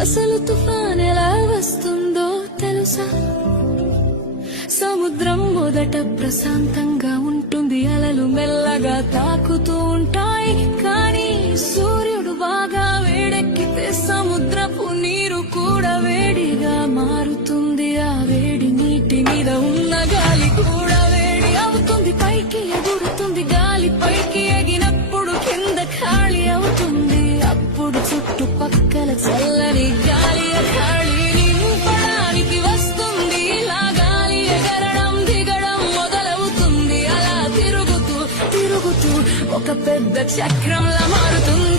అసలు తుఫాన్ ఎలా వస్తుందో తెలుసా? సముద్రం మొదట ప్రశాంతంగా ఉంటుంది, అలలు మెల్లగా తాకుతూ ఉంటాయి. కానీ సూర్యుడు బాగా వేడెక్కితే సముద్రపు నీరు కూడా వేడిగా మారుతుంది. ఆ వేడి నీటి మీద ఉన్న గాలి కూడా వేడి అవుతుంది, పైకి ఎగురుతుంది. గాలి పైకి ఎగినప్పుడు కింద ఖాళీ అవుతుంది. అప్పుడు చుట్టుపక్కల చల్లని గాలి ఖాళీ నింపడానికి వస్తుంది. ఇలా గాలి ఎగరడం దిగడం మొదలవుతుంది. అలా తిరుగుతూ తిరుగుతూ ఒక పెద్ద చక్రంలా మారుతుంది.